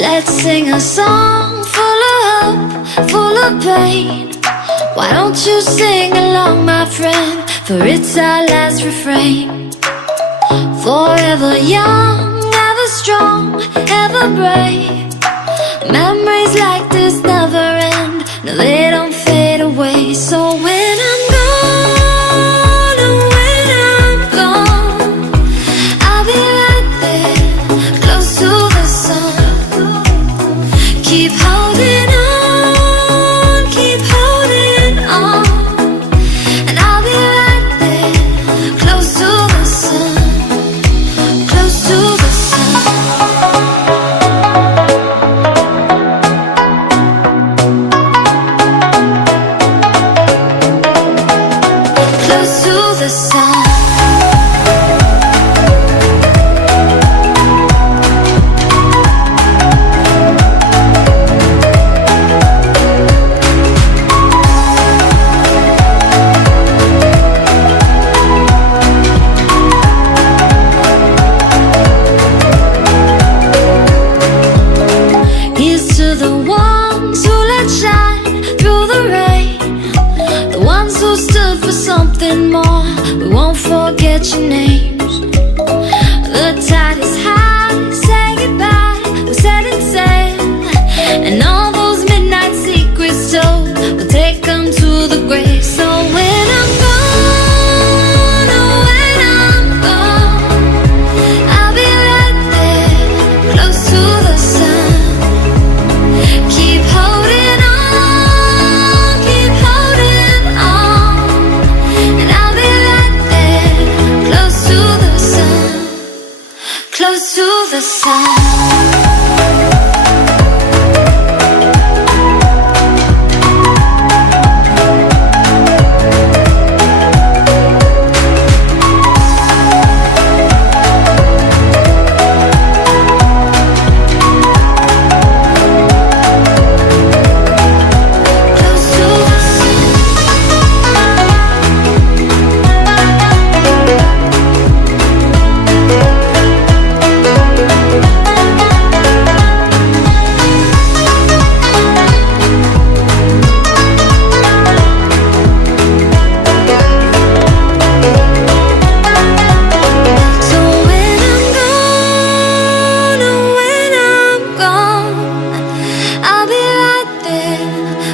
Let's sing a song full of hope, full of pain. Why don't you sing along, my friend? For it's our last refrain. Forever young, ever strong, ever brave. Memories like this never end. No, they don't fade away. So when I'm gone, oh, when I'm gone, I'll be right there, close to the sun. Keep holding on, keep holding on. And I'll be right there, close to the sun, close to the sun. Close to the sun. Here's to the ones who let shine through the rain, the ones who stood for something more. We won't forget your names. The tide is high, say goodbye, we're setting sail. And all those midnight secrets told, we'll take them to the grave. So when I'm gone, oh, when I'm gone, I'll be right there, close to the sun. Keep holding on, keep holding on. And I'll be right there, close to the sun, close to the sun.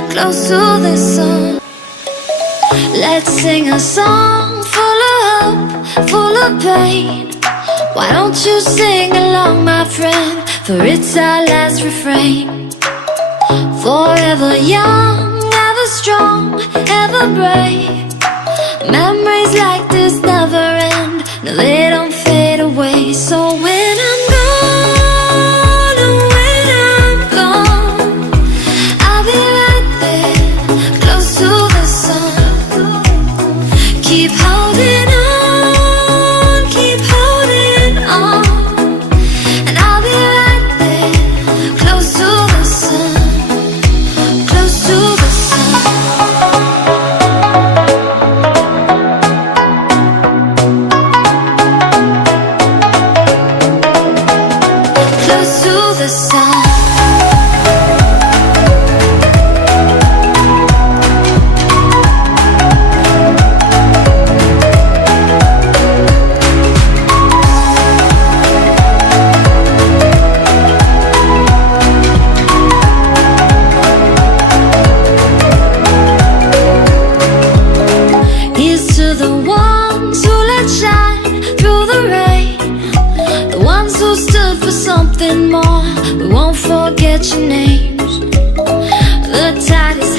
Close to the sun. Let's sing a song full of hope, full of pain. Why don't you sing along, my friend? For it's our last refrain. Forever young, ever strong, ever brave. Memories like this never end. No, they don't fade away. So when I'm gone, oh, when I'm gone, I'll be right there, close to the sun. Keep holding on, keep holding on. And I'll be right there, close to the sun, close to the sun. Close to the sun. Here's to the ones who let shine through the rain, the ones who stood for something more. We won't forget your names. The tide is